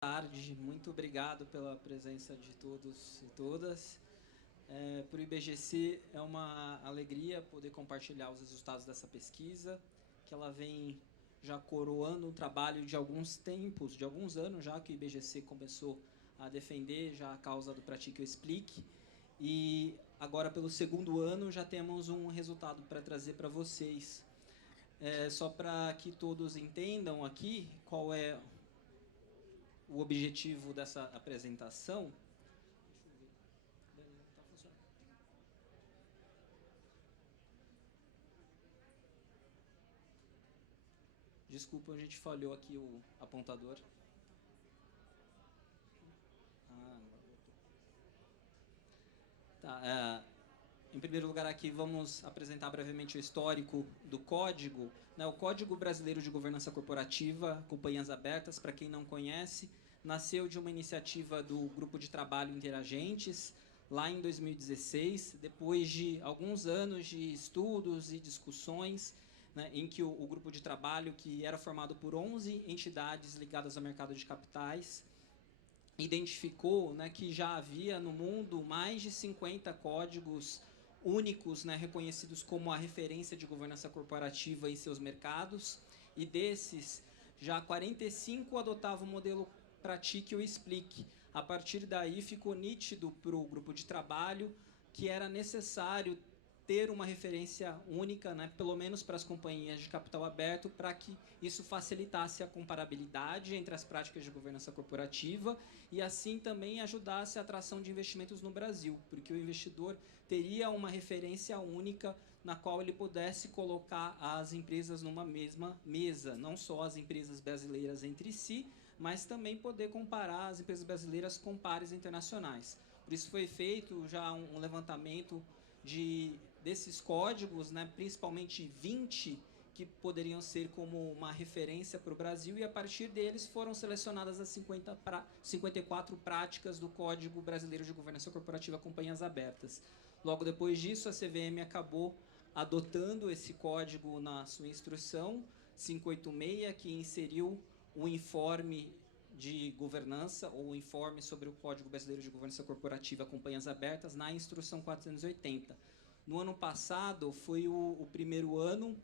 Tarde, muito obrigado pela presença de todos e todas. Para o IBGC é uma alegria poder compartilhar os resultados dessa pesquisa, que ela vem já coroando um trabalho de alguns tempos, de alguns anos já que o IBGC começou a defender já a causa do Pratique ou Explique. E agora, pelo segundo ano, já temos um resultado para trazer para vocês. Só para que todos entendam aqui qual é o objetivo dessa apresentação. Desculpa, a gente falhou aqui o apontador. Tá, em primeiro lugar aqui vamos apresentar brevemente o histórico do código. O Código Brasileiro de Governança Corporativa, Companhias Abertas, para quem não conhece, nasceu de uma iniciativa do Grupo de Trabalho Interagentes, lá em 2016, depois de alguns anos de estudos e discussões, em que o grupo de trabalho, que era formado por 11 entidades ligadas ao mercado de capitais, identificou que já havia no mundo mais de 50 códigos únicos, reconhecidos como a referência de governança corporativa em seus mercados, e desses, já 45 adotavam o modelo Pratique ou Explique. A partir daí, ficou nítido para o grupo de trabalho que era necessário ter uma referência única, pelo menos para as companhias de capital aberto, para que isso facilitasse a comparabilidade entre as práticas de governança corporativa e assim também ajudasse a atração de investimentos no Brasil, porque o investidor teria uma referência única na qual ele pudesse colocar as empresas numa mesma mesa, não só as empresas brasileiras entre si, mas também poder comparar as empresas brasileiras com pares internacionais. Por isso foi feito já um levantamento desses códigos, principalmente 20 que poderiam ser como uma referência para o Brasil, e a partir deles foram selecionadas as 54 práticas do Código Brasileiro de Governança Corporativa Companhias Abertas. Logo depois disso, a CVM acabou adotando esse código na sua instrução 586, que inseriu o informe de governança, ou informe sobre o Código Brasileiro de Governança Corporativa Companhias Abertas, na instrução 480. No ano passado, foi o primeiro ano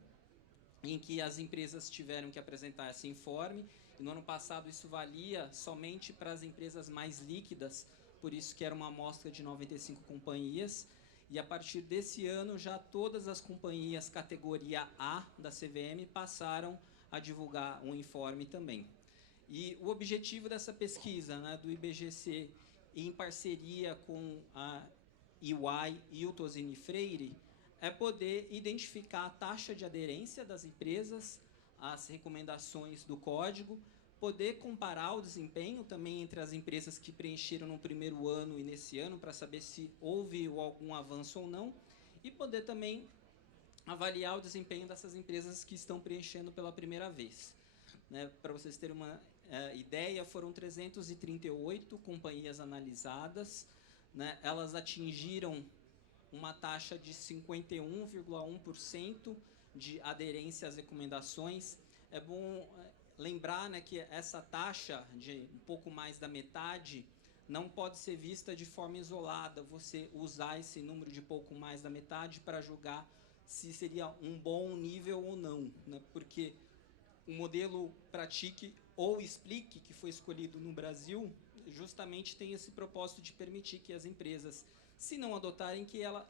em que as empresas tiveram que apresentar esse informe, e no ano passado isso valia somente para as empresas mais líquidas, por isso que era uma amostra de 95 companhias, e a partir desse ano já todas as companhias categoria A da CVM passaram a divulgar um informe também. E o objetivo dessa pesquisa, do IBGC, em parceria com a EY e o Tosini Freire, é poder identificar a taxa de aderência das empresas às recomendações do código, poder comparar o desempenho também entre as empresas que preencheram no primeiro ano e nesse ano, para saber se houve algum avanço ou não, e poder também avaliar o desempenho dessas empresas que estão preenchendo pela primeira vez. Para vocês terem uma ideia, foram 338 companhias analisadas, elas atingiram uma taxa de 51,1% de aderência às recomendações. É bom lembrar que essa taxa de um pouco mais da metade não pode ser vista de forma isolada, você usar esse número de pouco mais da metade para julgar se seria um bom nível ou não, porque o modelo Pratique ou Explique, que foi escolhido no Brasil, justamente tem esse propósito de permitir que as empresas, se não adotarem, que elas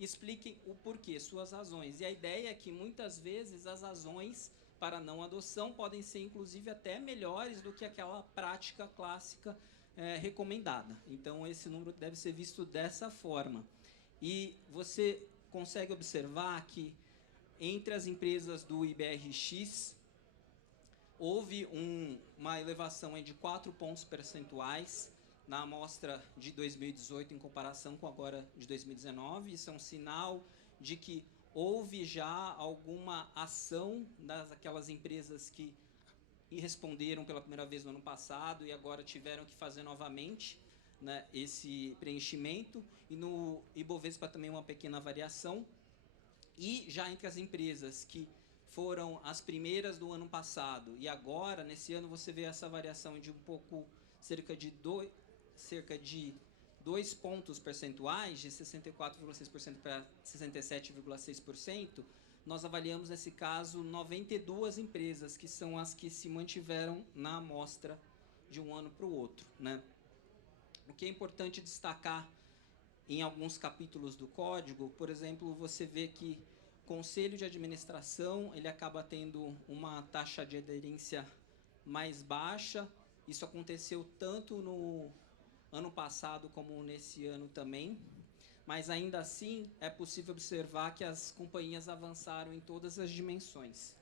expliquem o porquê, suas razões. E a ideia é que, muitas vezes, as razões para não adoção podem ser, inclusive, até melhores do que aquela prática clássica recomendada. Então, esse número deve ser visto dessa forma. E você consegue observar que, entre as empresas do IBRX, houve uma elevação de 4 pontos percentuais na amostra de 2018 em comparação com agora de 2019. Isso é um sinal de que houve já alguma ação daquelas empresas que responderam pela primeira vez no ano passado e agora tiveram que fazer novamente esse preenchimento. E no Ibovespa também uma pequena variação. E já entre as empresas que foram as primeiras do ano passado e agora, nesse ano, você vê essa variação de um pouco cerca de 2 pontos percentuais, de 64,6% para 67,6%, nós avaliamos, nesse caso, 92 empresas, que são as que se mantiveram na amostra de um ano para o outro, né? O que é importante destacar em alguns capítulos do código, por exemplo, você vê que o conselho de administração ele acaba tendo uma taxa de aderência mais baixa. Isso aconteceu tanto no ano passado como nesse ano também, mas ainda assim é possível observar que as companhias avançaram em todas as dimensões.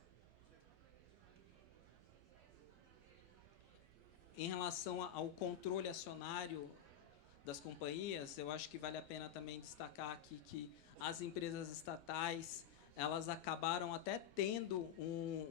Em relação ao controle acionário das companhias, eu acho que vale a pena também destacar aqui que as empresas estatais, elas acabaram até tendo um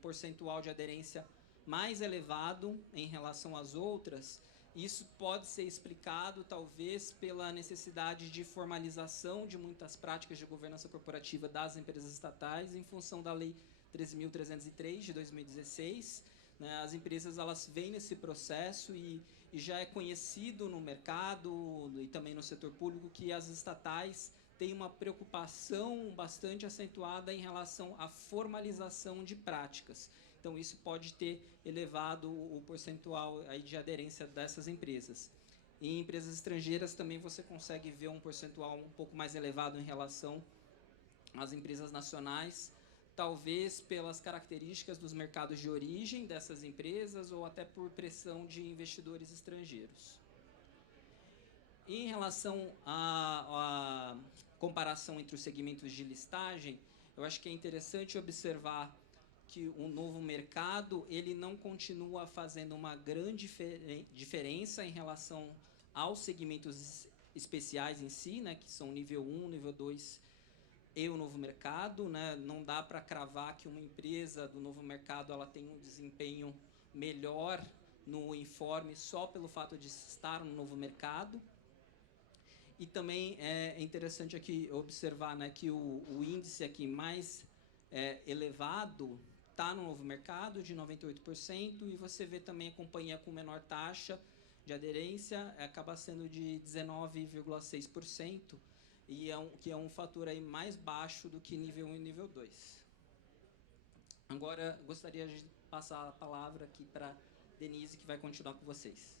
percentual de aderência mais elevado em relação às outras. Isso pode ser explicado, talvez, pela necessidade de formalização de muitas práticas de governança corporativa das empresas estatais, em função da Lei 13.303, de 2016. Né? As empresas elas vêm nesse processo e já é conhecido no mercado e também no setor público que as estatais têm uma preocupação bastante acentuada em relação à formalização de práticas. Então, isso pode ter elevado o percentual aí de aderência dessas empresas. Em empresas estrangeiras também você consegue ver um percentual um pouco mais elevado em relação às empresas nacionais, talvez pelas características dos mercados de origem dessas empresas ou até por pressão de investidores estrangeiros. Em relação à comparação entre os segmentos de listagem, eu acho que é interessante observar que o novo mercado ele não continua fazendo uma grande diferença em relação aos segmentos especiais em si, né, que são nível 1, nível 2 e o novo mercado. Né? Não dá para cravar que uma empresa do novo mercado ela tem um desempenho melhor no informe só pelo fato de estar no novo mercado. E também é interessante aqui observar, né, que o índice aqui mais elevado está no novo mercado, de 98%, e você vê também a companhia com menor taxa de aderência, acaba sendo de 19,6%, que é um fator aí mais baixo do que nível 1 e nível 2. Agora, gostaria de passar a palavra aqui para Denise, que vai continuar com vocês.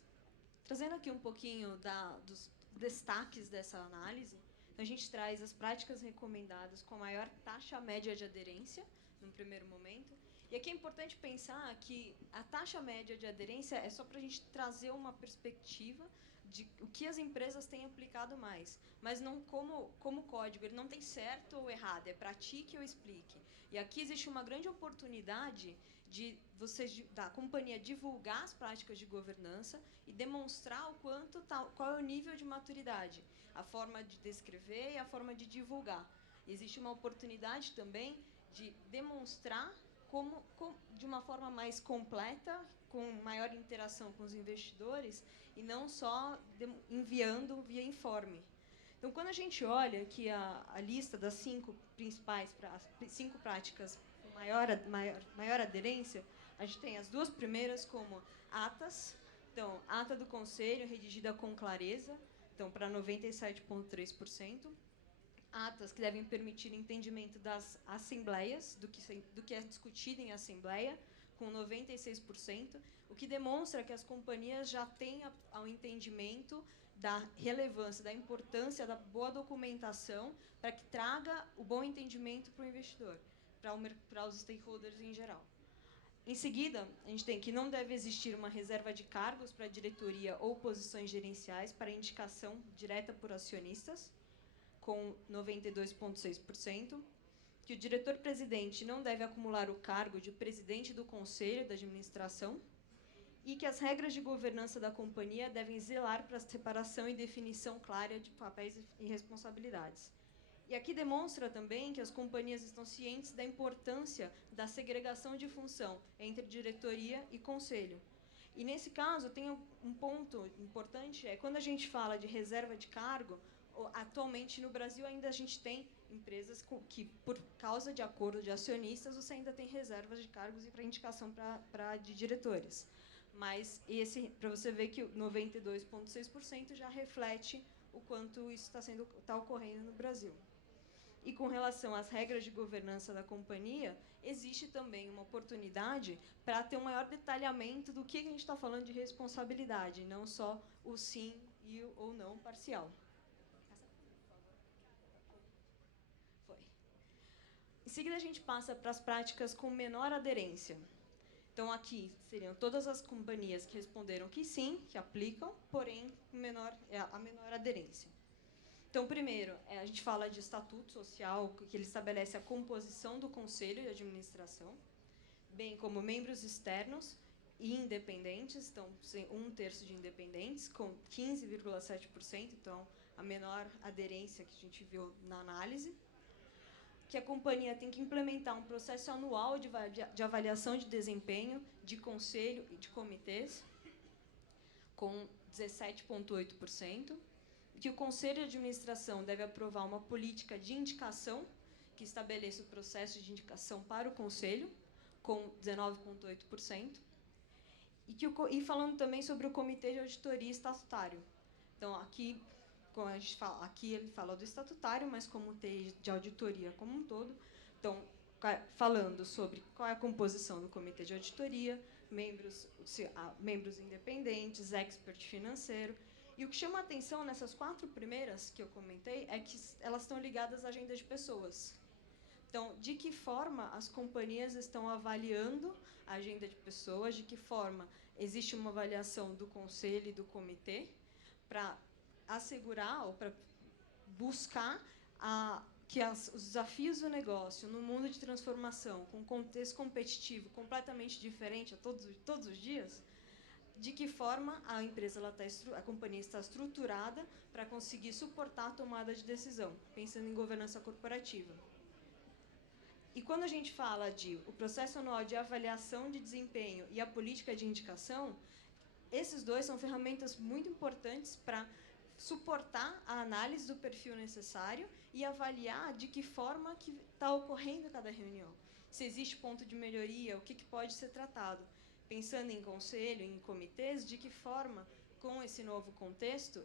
Trazendo aqui um pouquinho dos destaques dessa análise, então a gente traz as práticas recomendadas com a maior taxa média de aderência, no primeiro momento. E aqui é importante pensar que a taxa média de aderência é só para a gente trazer uma perspectiva de o que as empresas têm aplicado mais. Mas não como código, ele não tem certo ou errado, é para ti que eu explique. E aqui existe uma grande oportunidade de da companhia divulgar as práticas de governança e demonstrar qual é o nível de maturidade, a forma de descrever e a forma de divulgar. E existe uma oportunidade também de demonstrar de uma forma mais completa, com maior interação com os investidores, e não só enviando via informe. Então, quando a gente olha aqui a lista das 5 práticas com maior aderência, a gente tem as 2 primeiras como atas. Então, ata do conselho redigida com clareza, então para 97,3%. Atas que devem permitir o entendimento das assembleias, do que é discutido em assembleia, com 96%, o que demonstra que as companhias já têm o entendimento da relevância, da importância da boa documentação para que traga o bom entendimento para o investidor, para os stakeholders em geral. Em seguida, a gente tem que não deve existir uma reserva de cargos para diretoria ou posições gerenciais para indicação direta por acionistas, com 92,6%, que o diretor-presidente não deve acumular o cargo de presidente do conselho da administração e que as regras de governança da companhia devem zelar para a separação e definição clara de papéis e responsabilidades. E aqui demonstra também que as companhias estão cientes da importância da segregação de função entre diretoria e conselho. E, nesse caso, tem um ponto importante, quando a gente fala de reserva de cargo, atualmente no Brasil ainda a gente tem empresas que, por causa de acordo de acionistas, você ainda tem reservas de cargos e para indicação de diretores. Mas para você ver que 92,6% já reflete o quanto isso está ocorrendo no Brasil. E com relação às regras de governança da companhia, existe também uma oportunidade para ter um maior detalhamento do que a gente está falando de responsabilidade, não só o sim e o ou não parcial. Foi. Em seguida, a gente passa para as práticas com menor aderência. Então, aqui seriam todas as companhias que responderam que sim, que aplicam, porém, a menor aderência. Então, primeiro, a gente fala de estatuto social, que ele estabelece a composição do conselho de administração, bem como membros externos e independentes, então, 1/3 de independentes, com 15,7%, então, a menor aderência que a gente viu na análise, que a companhia tem que implementar um processo anual de avaliação de desempenho de conselho e de comitês, com 17,8%, que o Conselho de Administração deve aprovar uma política de indicação que estabeleça o processo de indicação para o Conselho, com 19,8%, e falando também sobre o Comitê de Auditoria Estatutário. Então, aqui, como a gente fala, aqui ele fala do estatutário, mas Comitê de Auditoria como um todo. Então, falando sobre qual é a composição do Comitê de Auditoria, membros independentes, expert financeiro. E o que chama a atenção nessas 4 primeiras que eu comentei é que elas estão ligadas à agenda de pessoas. Então, de que forma as companhias estão avaliando a agenda de pessoas, de que forma existe uma avaliação do conselho e do comitê para assegurar ou para buscar que os desafios do negócio no mundo de transformação, com um contexto competitivo completamente diferente a todos os dias, de que forma a companhia está estruturada para conseguir suportar a tomada de decisão, pensando em governança corporativa. E quando a gente fala o processo anual de avaliação de desempenho e a política de indicação, esses dois são ferramentas muito importantes para suportar a análise do perfil necessário e avaliar de que forma que está ocorrendo cada reunião. Se existe ponto de melhoria, o que pode ser tratado. Pensando em conselho, em comitês, de que forma, com esse novo contexto,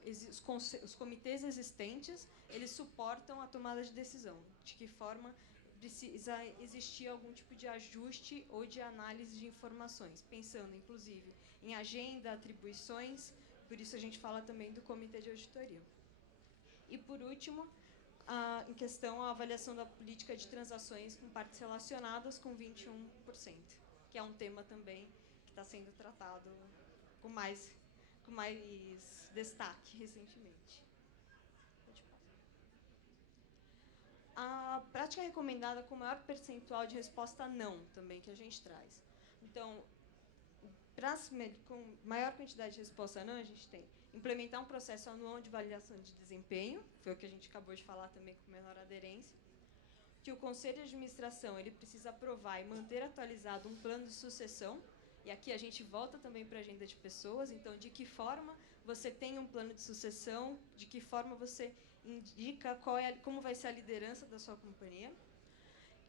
os comitês existentes, eles suportam a tomada de decisão. De que forma precisa existir algum tipo de ajuste ou de análise de informações. Pensando, inclusive, em agenda, atribuições, por isso a gente fala também do comitê de auditoria. E, por último, em questão a avaliação da política de transações com partes relacionadas, com 21%, que é um tema também que está sendo tratado com mais destaque recentemente. A prática recomendada com maior percentual de resposta não, também, que a gente traz. Então, com maior quantidade de resposta não, a gente tem implementar um processo anual de validação de desempenho, foi o que a gente acabou de falar também com menor aderência, que o Conselho de Administração ele precisa aprovar e manter atualizado um plano de sucessão, e aqui a gente volta também para a agenda de pessoas, então, de que forma você tem um plano de sucessão, de que forma você indica como vai ser a liderança da sua companhia,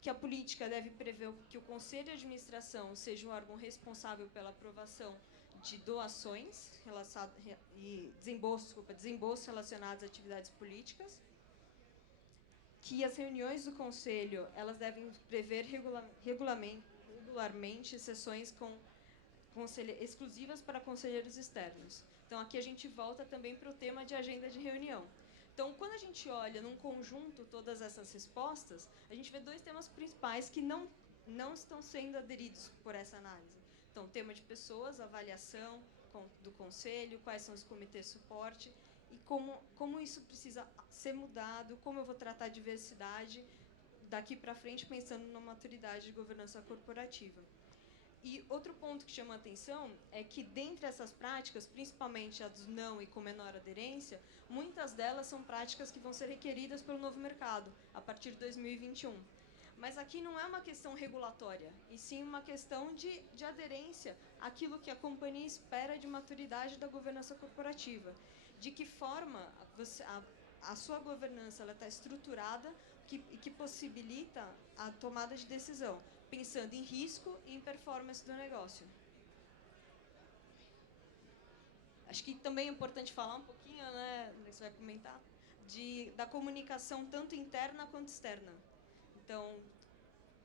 que a política deve prever que o Conselho de Administração seja um órgão responsável pela aprovação de doações e desembolsos relacionados a atividades políticas, que as reuniões do Conselho elas devem prever regularmente sessões exclusivas para conselheiros externos. Então, aqui a gente volta também para o tema de agenda de reunião. Então, quando a gente olha num conjunto todas essas respostas, a gente vê 2 temas principais que não estão sendo aderidos por essa análise. Então, tema de pessoas, avaliação do conselho, quais são os comitês de suporte e como isso precisa ser mudado, como eu vou tratar a diversidade daqui para frente, pensando na maturidade de governança corporativa. E outro ponto que chama a atenção é que, dentre essas práticas, principalmente as não e com menor aderência, muitas delas são práticas que vão ser requeridas pelo novo mercado, a partir de 2021. Mas aqui não é uma questão regulatória, e sim uma questão de aderência àquilo que a companhia espera de maturidade da governança corporativa. De que forma a sua governança está estruturada e que possibilita a tomada de decisão, pensando em risco e em performance do negócio. Acho que também é importante falar um pouquinho, né, você vai comentar, da comunicação tanto interna quanto externa. Então,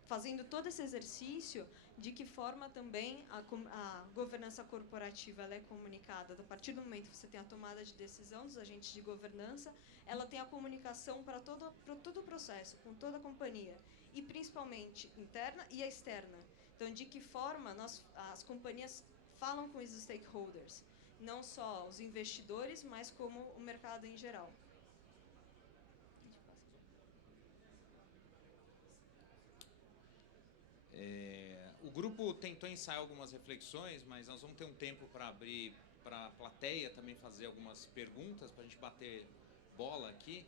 fazendo todo esse exercício, de que forma também a governança corporativa ela é comunicada. A partir do momento que você tem a tomada de decisão dos agentes de governança, ela tem a comunicação para todo o processo, com toda a companhia, e principalmente interna e a externa. Então, de que forma as companhias falam com os stakeholders, não só os investidores, mas como o mercado em geral. O grupo tentou ensaiar algumas reflexões, mas nós vamos ter um tempo para abrir para a plateia também fazer algumas perguntas, para a gente bater bola aqui.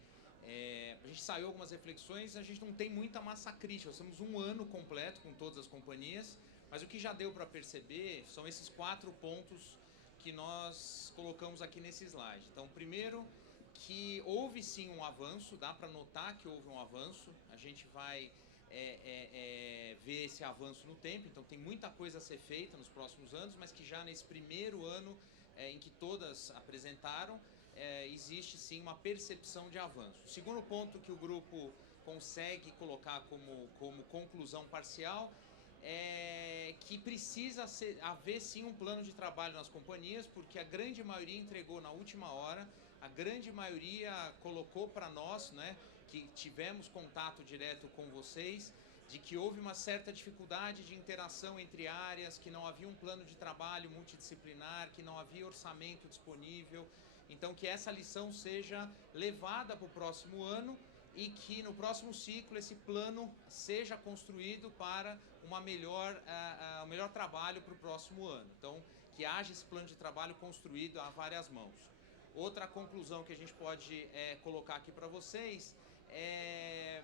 A gente ensaiou algumas reflexões, a gente não tem muita massa crítica, nós temos um ano completo com todas as companhias, mas o que já deu para perceber são esses 4 pontos que nós colocamos aqui nesse slide. Então, primeiro, que houve sim um avanço, dá para notar que houve um avanço, a gente vai ver esse avanço no tempo, então tem muita coisa a ser feita nos próximos anos, mas que já nesse primeiro ano em que todas apresentaram, existe sim uma percepção de avanço. O segundo ponto que o grupo consegue colocar como conclusão parcial é que precisa haver sim um plano de trabalho nas companhias, porque a grande maioria entregou na última hora, a grande maioria colocou para nós, né, que tivemos contato direto com vocês, de que houve uma certa dificuldade de interação entre áreas, que não havia um plano de trabalho multidisciplinar, que não havia orçamento disponível. Então, que essa lição seja levada para o próximo ano e que no próximo ciclo esse plano seja construído para um melhor trabalho para o próximo ano. Então, que haja esse plano de trabalho construído a várias mãos. Outra conclusão que a gente pode colocar aqui para vocês é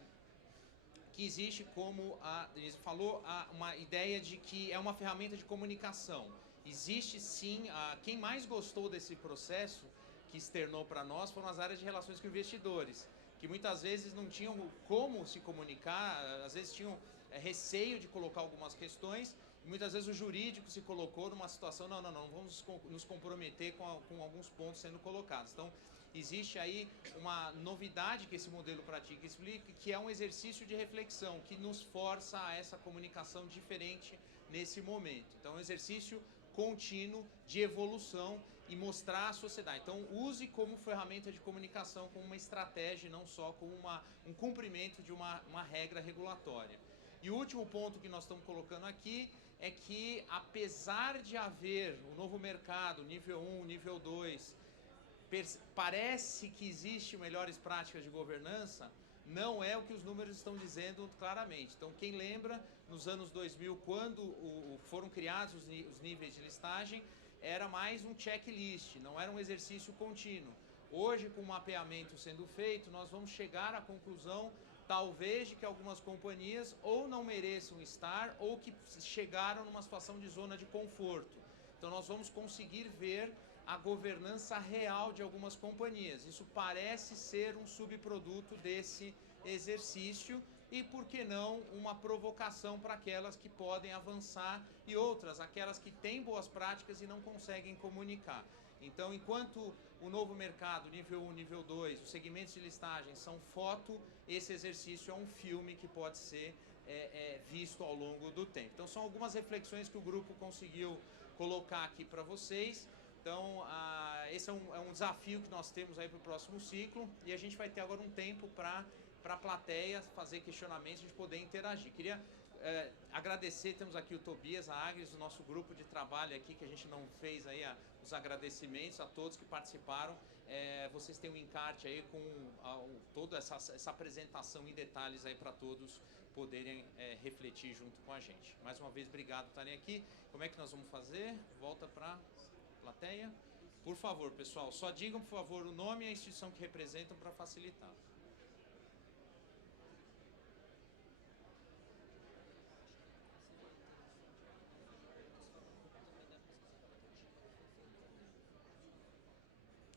que existe, como a Denise falou, uma ideia de que é uma ferramenta de comunicação. Existe sim, quem mais gostou desse processo, que externou para nós, foram as áreas de relações com investidores, que muitas vezes não tinham como se comunicar, às vezes tinham receio de colocar algumas questões, e muitas vezes o jurídico se colocou numa situação, não vamos nos comprometer com alguns pontos sendo colocados. Então, existe aí uma novidade que esse modelo pratica e explica, que é um exercício de reflexão, que nos força a essa comunicação diferente nesse momento. Então, é um exercício contínuo de evolução e mostrar à sociedade. Então, use como ferramenta de comunicação, como uma estratégia, não só como um cumprimento de uma regra regulatória. E o último ponto que nós estamos colocando aqui é que, apesar de haver o novo mercado, nível 1, nível 2, parece que existem melhores práticas de governança, não é o que os números estão dizendo claramente. Então, quem lembra, nos anos 2000, quando foram criados os níveis de listagem, era mais um checklist, não era um exercício contínuo. Hoje, com o mapeamento sendo feito, nós vamos chegar à conclusão, talvez, de que algumas companhias ou não mereçam estar ou que chegaram numa situação de zona de conforto. Então, nós vamos conseguir ver a governança real de algumas companhias. Isso parece ser um subproduto desse exercício e, por que não, uma provocação para aquelas que podem avançar e outras, aquelas que têm boas práticas e não conseguem comunicar. Então, enquanto o novo mercado, nível 1, nível 2, os segmentos de listagem são foto, esse exercício é um filme que pode ser visto ao longo do tempo. Então, são algumas reflexões que o grupo conseguiu colocar aqui para vocês. Então, esse é um desafio que nós temos aí para o próximo ciclo e a gente vai ter agora um tempo para a plateia fazer questionamentos e a gente poder interagir. Queria agradecer, temos aqui o Tobias, a Agnes, o nosso grupo de trabalho aqui, que a gente não fez aí os agradecimentos a todos que participaram. Vocês têm um encarte aí com toda essa apresentação em detalhes aí para todos poderem refletir junto com a gente. Mais uma vez, obrigado por estarem aqui. Como é que nós vamos fazer? Volta para plateia. Por favor, pessoal, só digam, por favor, o nome e a instituição que representam para facilitar.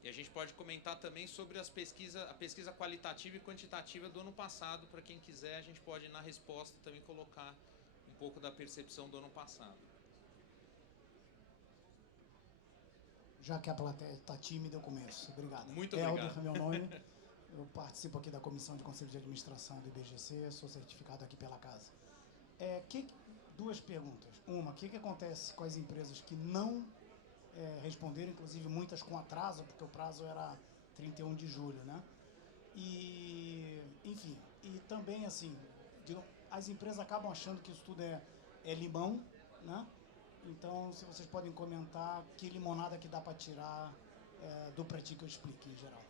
E a gente pode comentar também sobre a pesquisa qualitativa e quantitativa do ano passado, para quem quiser, a gente pode, na resposta, também colocar um pouco da percepção do ano passado. Já que a plateia está tímida, eu começo. Obrigado. Muito obrigado. Helder é meu nome. Eu participo aqui da Comissão de Conselho de Administração do IBGC, sou certificado aqui pela casa. Duas perguntas. Uma, o que acontece com as empresas que não responderam, inclusive muitas com atraso, porque o prazo era 31 de julho, né? E, enfim, e também, assim, as empresas acabam achando que isso tudo é limão, né? Então, se vocês podem comentar que limonada que dá para tirar do Prati que eu explique, em geral.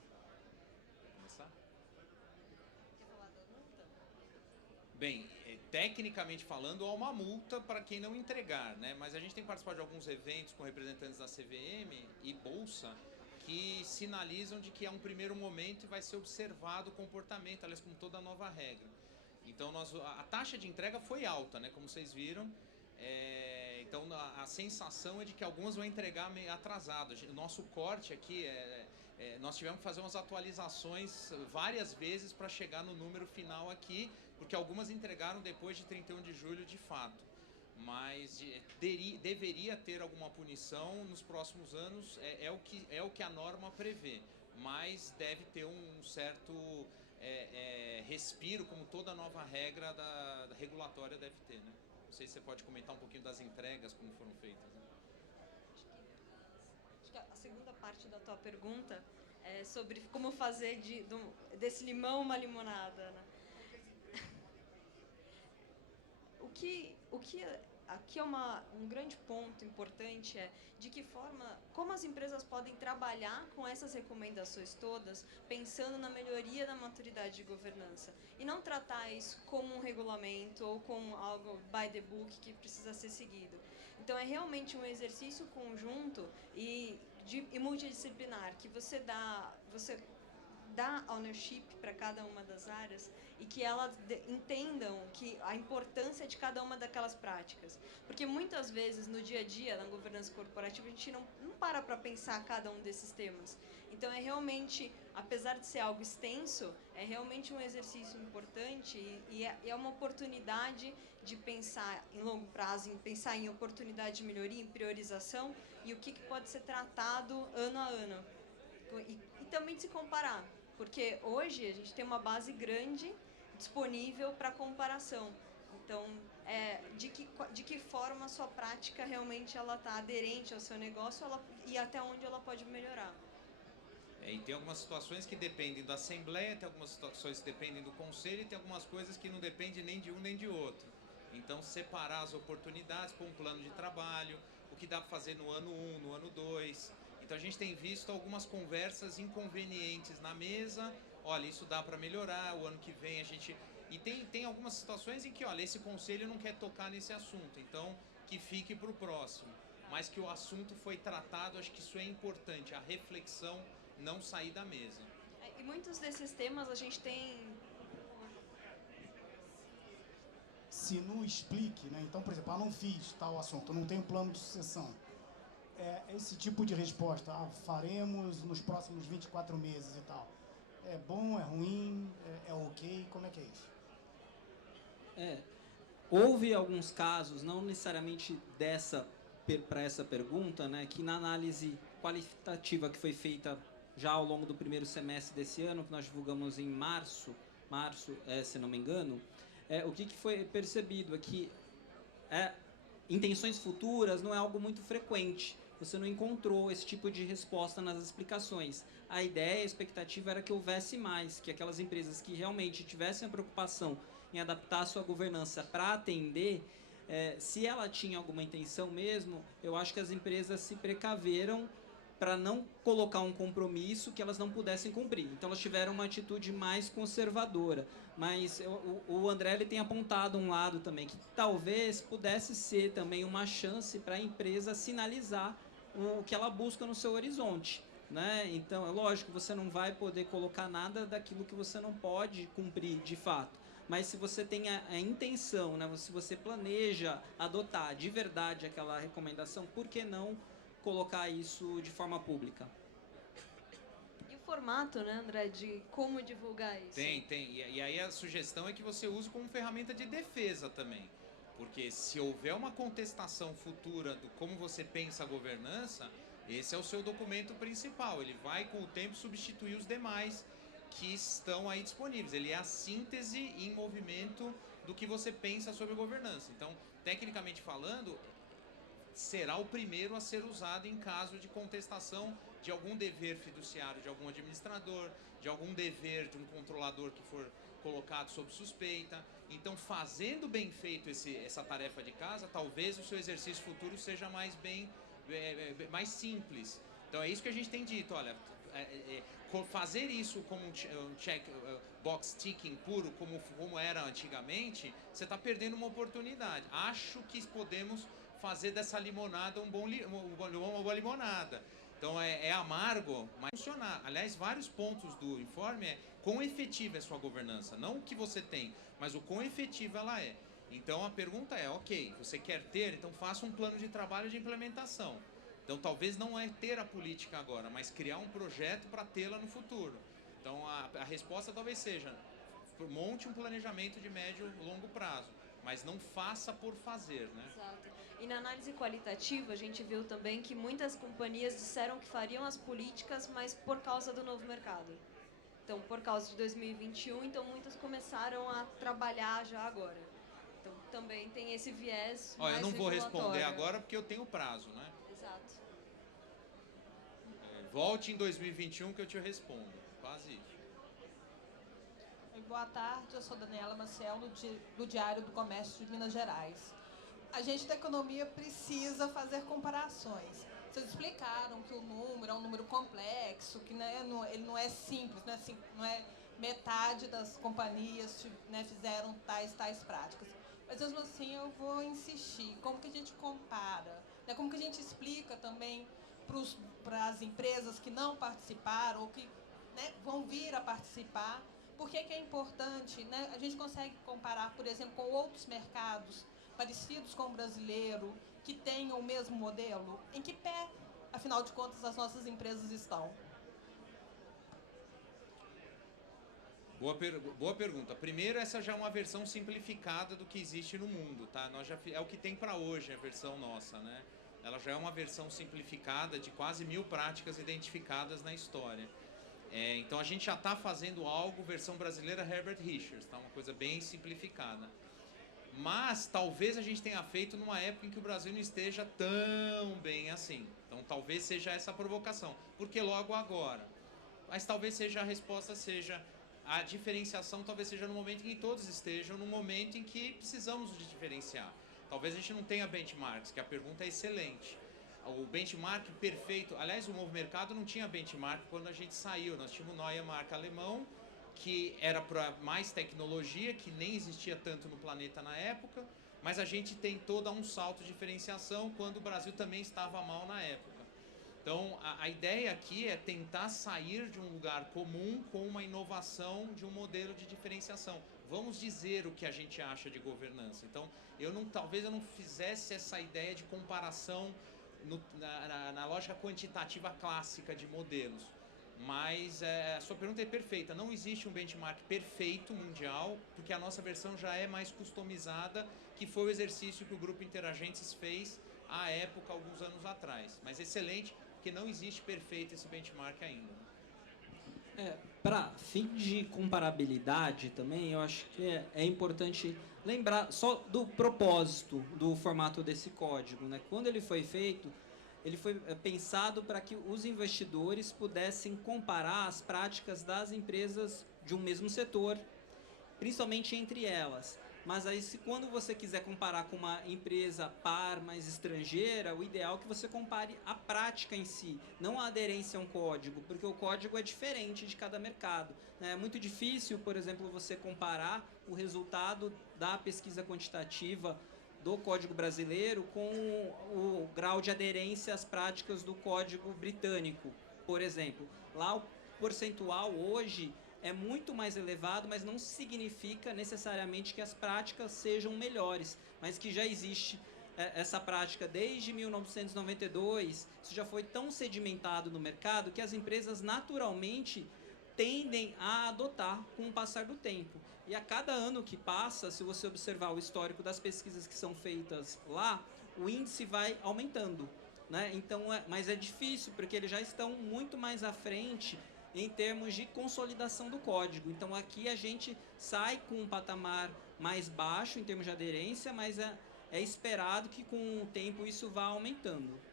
Bem, tecnicamente falando, há uma multa para quem não entregar, né? Mas a gente tem participado de alguns eventos com representantes da CVM e Bolsa que sinalizam de que é um primeiro momento e vai ser observado o comportamento, aliás, como toda nova regra. Então, a taxa de entrega foi alta, né? Como vocês viram. Então, a sensação é de que algumas vão entregar meio atrasado. O nosso corte aqui nós tivemos que fazer umas atualizações várias vezes para chegar no número final aqui, porque algumas entregaram depois de 31 de julho de fato. Mas deveria ter alguma punição nos próximos anos, é o que a norma prevê. Mas deve ter um certo respiro, como toda nova regra da regulatória deve ter, né? Não sei se você pode comentar um pouquinho das entregas, como foram feitas. Né? Acho que a segunda parte da tua pergunta é sobre como fazer desse limão uma limonada, né? O que aqui é um grande ponto importante de que forma, como as empresas podem trabalhar com essas recomendações todas, pensando na melhoria da maturidade de governança, e não tratar isso como um regulamento ou como algo by the book que precisa ser seguido. Então, é realmente um exercício conjunto e multidisciplinar, que você dá ownership para cada uma das áreas e que elas entendam que a importância de cada uma daquelas práticas. Porque muitas vezes, no dia a dia, na governança corporativa, a gente não para pensar cada um desses temas. Então, é realmente, apesar de ser algo extenso, é realmente um exercício importante e é uma oportunidade de pensar em longo prazo, em pensar em oportunidade de melhoria, em priorização e o que pode ser tratado ano a ano. E também de se comparar, porque hoje a gente tem uma base grande disponível para comparação. Então, de que forma a sua prática realmente ela está aderente ao seu negócio e até onde ela pode melhorar. E tem algumas situações que dependem da Assembleia, tem algumas situações que dependem do Conselho e tem algumas coisas que não dependem nem de um nem de outro. Então, separar as oportunidades com um plano de trabalho, o que dá para fazer no ano 1, no ano 2. Então, a gente tem visto algumas conversas inconvenientes na mesa. Olha, isso dá para melhorar, o ano que vem a gente... E tem algumas situações em que, olha, esse conselho não quer tocar nesse assunto, então que fique para o próximo. Mas que o assunto foi tratado, acho que isso é importante, a reflexão não sair da mesa. E muitos desses temas a gente tem... Se não explique, né? Então, por exemplo, não fiz tal assunto, não tenho plano de sucessão. Esse tipo de resposta, faremos nos próximos 24 meses e tal. É bom, é ruim, é ok? Como é que é isso? Houve alguns casos, não necessariamente para essa pergunta, né, que na análise qualitativa que foi feita já ao longo do primeiro semestre desse ano, que nós divulgamos em março, se não me engano, o que foi percebido é que intenções futuras não é algo muito frequente. Você não encontrou esse tipo de resposta nas explicações. A ideia, a expectativa era que houvesse mais, que aquelas empresas que realmente tivessem a preocupação em adaptar a sua governança para atender, se ela tinha alguma intenção mesmo, eu acho que as empresas se precaveram para não colocar um compromisso que elas não pudessem cumprir. Então, elas tiveram uma atitude mais conservadora. Mas o André ele tem apontado um lado também, que talvez pudesse ser também uma chance para a empresa sinalizar o que ela busca no seu horizonte. Né? Então, é lógico, você não vai poder colocar nada daquilo que você não pode cumprir de fato. Mas se você tem a intenção, né? Se você planeja adotar de verdade aquela recomendação, por que não colocar isso de forma pública? E o formato, né, André, de como divulgar isso? Tem. E aí a sugestão é que você use como ferramenta de defesa também. Porque se houver uma contestação futura do como você pensa a governança, Esse é o seu documento principal. Ele vai, com o tempo, substituir os demais que estão aí disponíveis. Ele é a síntese em movimento do que você pensa sobre governança. Então, tecnicamente falando, será o primeiro a ser usado em caso de contestação de algum dever fiduciário de algum administrador, de algum dever de um controlador que for colocado sob suspeita. Então, fazendo bem feito essa tarefa de casa, talvez o seu exercício futuro seja mais simples. Então, é isso que a gente tem dito, olha, fazer isso como um check box ticking puro, como era antigamente, você está perdendo uma oportunidade. Acho que podemos fazer dessa limonada uma boa limonada. Então é amargo, mas funcionar. Aliás, vários pontos do informe é quão efetiva é a sua governança. Não o que você tem, mas o quão efetiva ela é. Então a pergunta é, ok, você quer ter, então faça um plano de trabalho de implementação. Então talvez não é ter a política agora, mas criar um projeto para tê-la no futuro. Então a resposta talvez seja, monte um planejamento de médio e longo prazo, mas não faça por fazer, né? Exato. E na análise qualitativa, a gente viu também que muitas companhias disseram que fariam as políticas, mas por causa do novo mercado. Então, por causa de 2021, então muitas começaram a trabalhar já agora. Então, também tem esse viés mais eu não vou responder regulatório. agora porque eu tenho prazo, né? Exato. Volte em 2021 que eu te respondo. Quase isso. Boa tarde, eu sou Daniela Maciel, do Diário do Comércio de Minas Gerais. A gente da economia precisa fazer comparações. Vocês explicaram que o número é um número complexo, que ele não é simples, não é metade das companhias fizeram tais práticas. Mas mesmo assim eu vou insistir. Como que a gente compara? Como que a gente explica também para as empresas que não participaram ou que vão vir a participar? Por que é importante? A gente consegue comparar, por exemplo, com outros mercados parecidos com o brasileiro, que tenham o mesmo modelo? Em que pé, afinal de contas, as nossas empresas estão? Boa pergunta. Primeiro, essa já é uma versão simplificada do que existe no mundo, tá? É o que tem para hoje, a versão nossa, né? Ela já é uma versão simplificada de quase 1000 práticas identificadas na história. Então, a gente já está fazendo algo, versão brasileira Herbert Richards, tá? Uma coisa bem simplificada. Mas talvez a gente tenha feito numa época em que o Brasil não esteja tão bem assim. Então talvez seja essa a provocação. Porque logo agora. Mas talvez seja a resposta, seja a diferenciação, talvez seja no momento em que todos estejam, no momento em que precisamos de diferenciar. Talvez a gente não tenha benchmarks, que a pergunta é excelente. O benchmark perfeito, aliás, o novo mercado não tinha benchmark quando a gente saiu. Nós tínhamos o Neue Markt alemão, que era para mais tecnologia, que nem existia tanto no planeta na época, mas a gente tentou dar um salto de diferenciação quando o Brasil também estava mal na época. Então, a ideia aqui é tentar sair de um lugar comum com uma inovação de um modelo de diferenciação. Vamos dizer o que a gente acha de governança. Então, talvez eu não fizesse essa ideia de comparação na lógica quantitativa clássica de modelos. Mas a sua pergunta é perfeita. Não existe um benchmark perfeito mundial, porque a nossa versão já é mais customizada, que foi o exercício que o Grupo Interagentes fez à época, alguns anos atrás. Mas excelente, porque não existe perfeito esse benchmark ainda. Para fim de comparabilidade também, eu acho que é importante lembrar só do propósito do formato desse código, né? Quando ele foi feito, ele foi pensado para que os investidores pudessem comparar as práticas das empresas de um mesmo setor, principalmente entre elas. Mas aí, quando você quiser comparar com uma empresa par, mais estrangeira, o ideal é que você compare a prática em si, não a aderência a um código, porque o código é diferente de cada mercado. É muito difícil, por exemplo, você comparar o resultado da pesquisa quantitativa do Código Brasileiro com o grau de aderência às práticas do Código Britânico, por exemplo. Lá o percentual hoje é muito mais elevado, mas não significa necessariamente que as práticas sejam melhores, mas que já existe essa prática desde 1992, isso já foi tão sedimentado no mercado que as empresas naturalmente tendem a adotar com o passar do tempo. E a cada ano que passa, se você observar o histórico das pesquisas que são feitas lá, o índice vai aumentando. né? Então, mas é difícil, porque eles já estão muito mais à frente em termos de consolidação do código. Então, aqui a gente sai com um patamar mais baixo em termos de aderência, mas é esperado que com o tempo isso vá aumentando.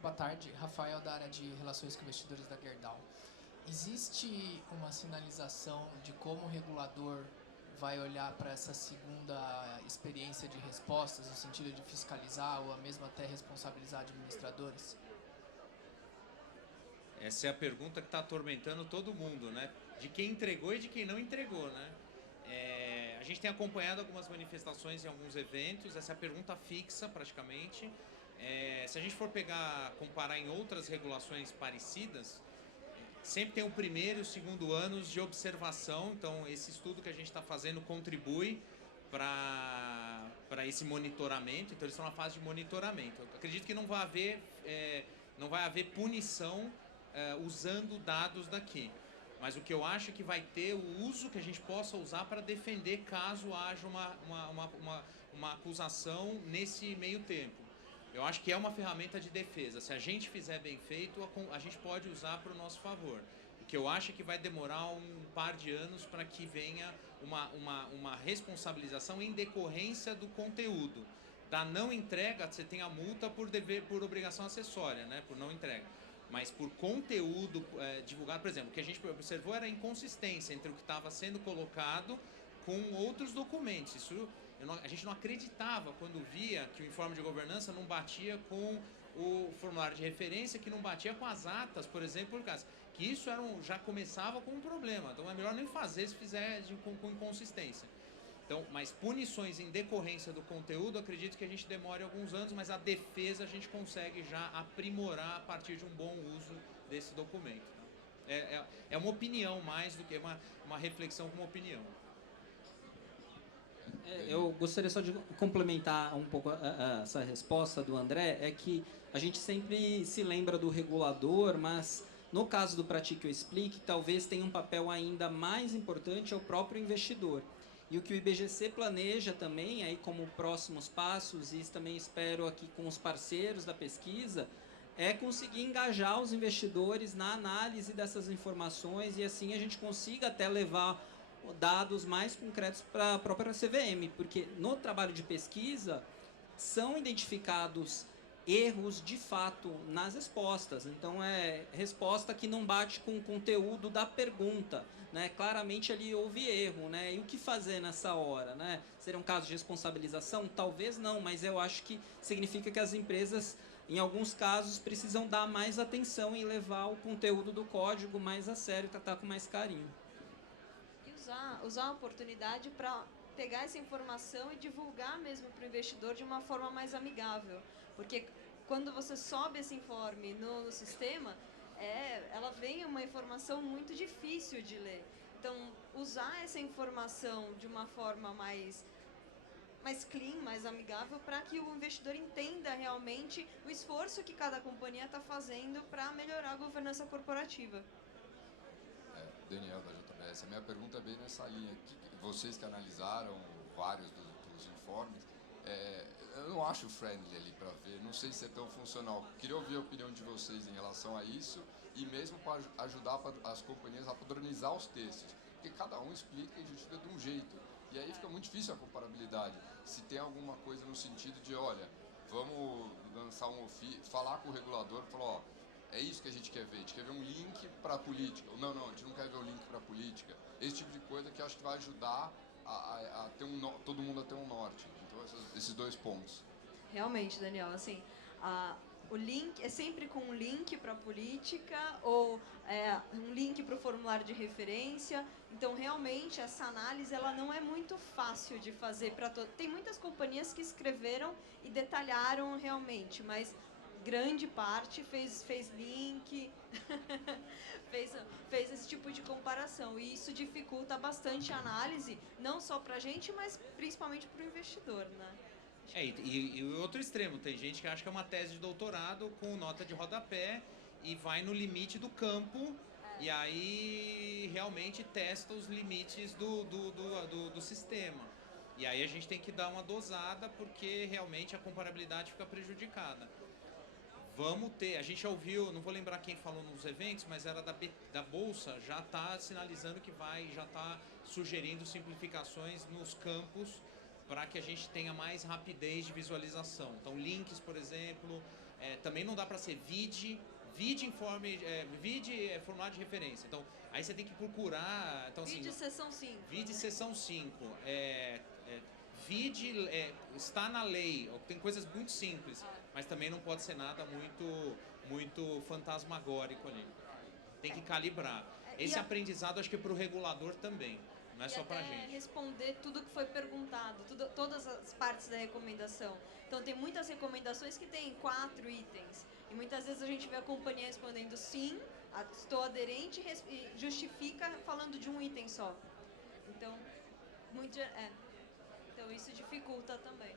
Boa tarde, Rafael da área de Relações com Investidores da Gerdau. Existe uma sinalização de como o regulador vai olhar para essa segunda experiência de respostas, no sentido de fiscalizar ou mesmo até responsabilizar administradores? Essa é a pergunta que está atormentando todo mundo, né? De quem entregou e de quem não entregou, né? A gente tem acompanhado algumas manifestações em alguns eventos, essa é a pergunta fixa praticamente. Se a gente for comparar em outras regulações parecidas, sempre tem o primeiro e o segundo anos de observação, então esse estudo que a gente está fazendo contribui para esse monitoramento, então eles estão na fase de monitoramento. Eu acredito que não vai haver punição usando dados daqui, mas o que eu acho é que vai ter o uso que a gente possa usar para defender caso haja uma acusação nesse meio tempo. Eu acho que é uma ferramenta de defesa. Se a gente fizer bem feito, a gente pode usar para o nosso favor. O que eu acho é que vai demorar um par de anos para que venha uma responsabilização em decorrência do conteúdo. Da não entrega, você tem a multa por obrigação acessória, né? Por não entrega. Mas por conteúdo divulgado, por exemplo, o que a gente observou era a inconsistência entre o que estava sendo colocado com outros documentos. A gente não acreditava quando via que o informe de governança não batia com o formulário de referência, que não batia com as atas, por exemplo, por causa que isso já começava com um problema. Então é melhor nem fazer se fizer com inconsistência. Então, mas punições em decorrência do conteúdo, acredito que a gente demore alguns anos, mas a defesa a gente consegue já aprimorar a partir de um bom uso desse documento. É uma opinião mais do que uma reflexão com uma opinião. Eu gostaria só de complementar um pouco essa resposta do André, é que a gente sempre se lembra do regulador, mas no caso do Pratique ou Explique, talvez tenha um papel ainda mais importante ao próprio investidor. E o que o IBGC planeja também, aí como próximos passos, e também espero aqui com os parceiros da pesquisa, é conseguir engajar os investidores na análise dessas informações e assim a gente consiga até levar dados mais concretos para a própria CVM, porque no trabalho de pesquisa são identificados erros de fato nas respostas. Então é resposta que não bate com o conteúdo da pergunta, né? Claramente ali houve erro, né? E o que fazer nessa hora, né? Seria um caso de responsabilização? Talvez não, mas eu acho que significa que as empresas, em alguns casos, precisam dar mais atenção em levar o conteúdo do código mais a sério, tratar com mais carinho. Usar a oportunidade para pegar essa informação e divulgar mesmo para o investidor de uma forma mais amigável. Porque quando você sobe esse informe no sistema, ela vem uma informação muito difícil de ler. Então, usar essa informação de uma forma mais clean, mais amigável, para que o investidor entenda realmente o esforço que cada companhia está fazendo para melhorar a governança corporativa. Daniel, da JBS. A minha pergunta é bem nessa linha. Vocês que analisaram vários dos informes, eu não acho friendly ali para ver, não sei se é tão funcional. Queria ouvir a opinião de vocês em relação a isso e mesmo para ajudar as companhias a padronizar os textos, porque cada um explica e justifica de um jeito. E aí fica muito difícil a comparabilidade. Se tem alguma coisa no sentido de, olha, vamos lançar falar com o regulador e falar, ó, é isso que a gente quer ver. A gente quer ver um link para a política. Ou não, a gente não quer ver o link para a política. Esse tipo de coisa que acho que vai ajudar a ter todo mundo a ter um norte. Então, esses dois pontos. Realmente, Daniel, assim, o link é sempre com um link para a política ou um link para o formulário de referência. Então, realmente, essa análise ela não é muito fácil de fazer para todos. Tem muitas companhias que escreveram e detalharam realmente, mas grande parte fez link, fez esse tipo de comparação. E isso dificulta bastante a análise, não só para a gente, mas principalmente para o investidor, né? E o outro extremo, tem gente que acha que é uma tese de doutorado com nota de rodapé e vai no limite do campo e aí realmente testa os limites do sistema. E aí a gente tem que dar uma dosada porque realmente a comparabilidade fica prejudicada. Vamos ter, a gente já ouviu, não vou lembrar quem falou nos eventos, mas era da Bolsa, já está sinalizando que já está sugerindo simplificações nos campos para que a gente tenha mais rapidez de visualização. Então, links, por exemplo, também não dá para ser vide é formulário de referência. Então, aí você tem que procurar... Então, Vide assim, seção 5. vide seção 5. Vide está na lei. Tem coisas muito simples, mas também não pode ser nada muito fantasmagórico ali. Tem que calibrar. Esse aprendizado, acho que para o regulador também. Não é só pra gente. Responder tudo que foi perguntado, todas as partes da recomendação. Então, tem muitas recomendações que tem 4 itens. E muitas vezes a gente vê a companhia respondendo sim, estou aderente, e justifica falando de um item só. Então, então isso dificulta também.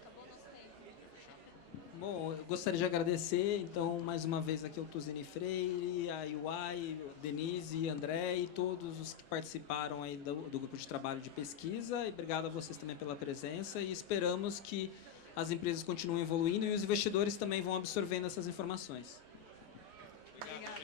Acabou o nosso tempo. Bom, eu gostaria de agradecer, então, mais uma vez aqui ao Tuzini Freire, a UI, Denise, André e todos os que participaram aí do grupo de trabalho de pesquisa. E obrigado a vocês também pela presença e esperamos que as empresas continuem evoluindo e os investidores também vão absorvendo essas informações. Obrigado.